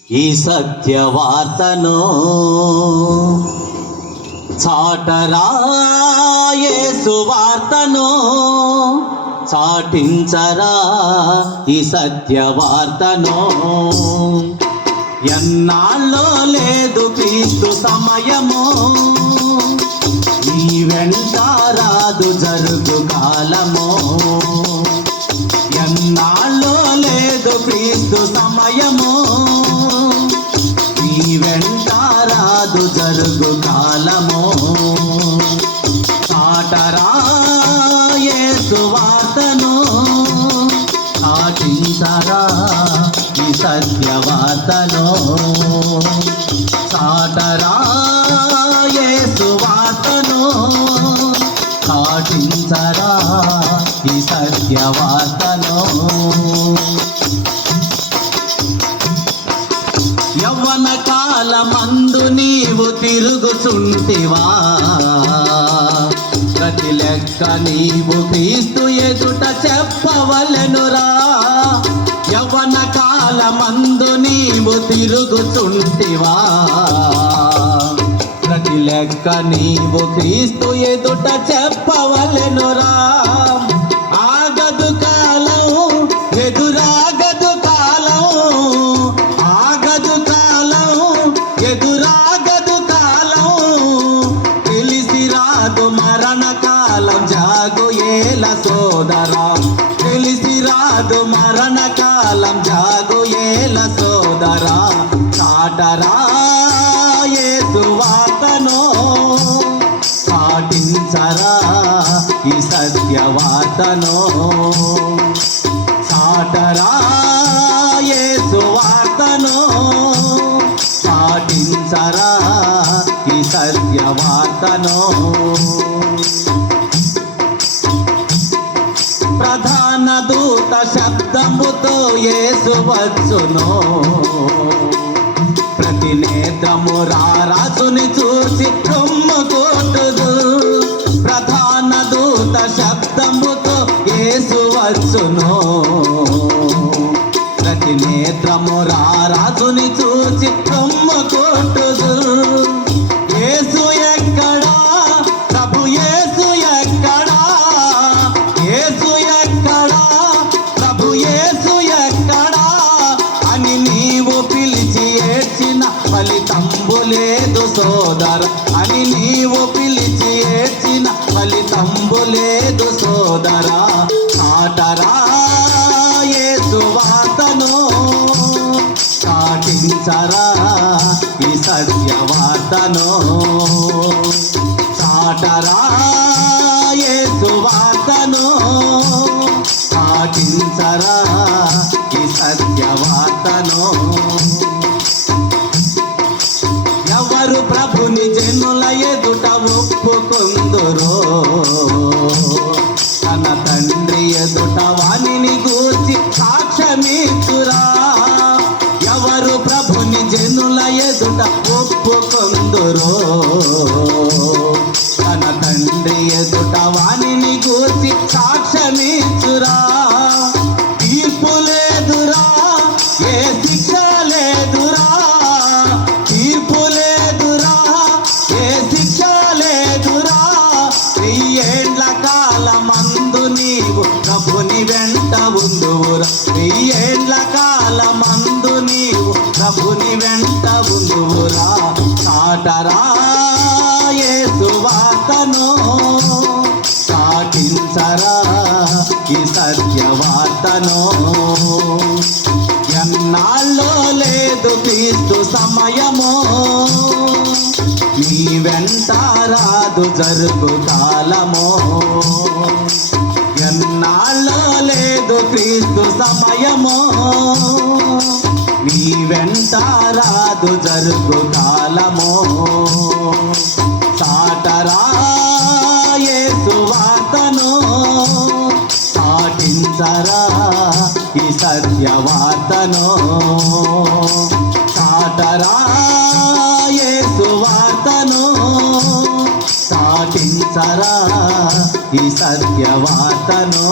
ఈ సత్యవార్తను చాటరా, యేసు వార్తను చాటించరా, ఈ సత్యవార్తను. ఎన్నాళ్ళో లేదు క్రీస్తు సమయము, ఈ వెంట రాదు జరుగు కాలము. ఎన్నాళ్ళో లేదు క్రీస్తు సమయము, ఈ వెంట రాదు జరుగు కాలము. చాటరా యేసు వార్తను, చాటించరా ఈ సత్యవార్తను. చాటరా యేసు వార్తను, చాటించరా ఈ సత్యవార్తను. యవ్వన కాలమందు నీవు తిరుగుచుంటివా, ప్రతి లెక్క నీవు క్రీస్తు ఎదుట చెప్పవలెనురా. యవ్వన కాలమందు నీవు తిరుగుచుంటివా, ప్రతి లెక్క నీవు క్రీస్తు ఎదుట చెప్పవలెనురా. ఆగదు కాలం, ఎదురాగదు కాలం, ఆగదు కాలం, ఎదురాగదు కాలం. తెలిసి రాదు మరణ కాలం, జాగు ఏల సోదరా. తెలిసి రాదు మరణ కాలం, జాగు ఏల సోదరా. చాటరా యేసు వార్తను, చాటించరా ఈ సత్యవార్తను. చాటరా యేసు వార్తను, చాటించరా ఈ సత్యవార్తను. ప్రధాన దూత శబ్దముతో యేసు వచ్చును, ప్రతి నేత్రము రారాజుని చూసి కొమ్ముకొట్టుదు. ప్రధాన దూత శబ్దముతో యేసు వచ్చును, ప్రతి నేత్రము రారాజుని చూసి కొమ్ముకొట్టుదు. యేసు ఎక్కడా, ప్రభు యేసు ఎక్కడా, యేసు ఎక్కడా, ప్రభు యేసు ఎక్కడా అని నీవు పిలిచి ఏడ్చిన ఫలితంబు లేదు సోదర. అని నీవు పిలిచి ఏడ్చిన ఫలితంబు లేదు సోదరా. చాటరా యేసు వార్తను, చాటించరా ఈ సత్యవార్తను. చాటరా యేసు వార్తను, చాటించరా ఈ సత్యవార్తను. ఎవరు ప్రభుని జనుల ఎదుట ఒప్పుకొందురో, తన తండ్రి ఎదుట వానిని గూర్చి సాక్ష్యమిచ్చురా. ఎవరు ప్రభుని జనుల ఎదుట ఒప్పుకొందురో, తన తండ్రి ఎదుట వానిని గూర్చి సాక్ష్యమిచ్చురా. తీర్పు లేదురా, ఏ శిక్ష లేదురా. తీర్పు లేదురా, ఏ శిక్ష లేదురా. 1000 ఏండ్ల కాలమందు నీవు ప్రభుని వెంట ఉందువురా. 1000 ఏండ్ల కాలమందు నీవు ప్రభుని వెంట ఉందువురా. చాటరా యేసు వార్తను, చాటించరా ఈ సత్యవార్తను. ఎన్నాళ్ళో లేదు క్రీస్తు సమయము, నీ వెంట రాదు జరుగు కాలము. ఎన్నాళ్ళో లేదు క్రీస్తు సమయము, నీ వెంట రాదు జరుగు కాలము. చాటరా యేసు వార్తను, చాటించరా ఈ సత్యవార్తను. చాటరా యేసు వార్తను, చాటించరా ఈ సత్యవార్తను.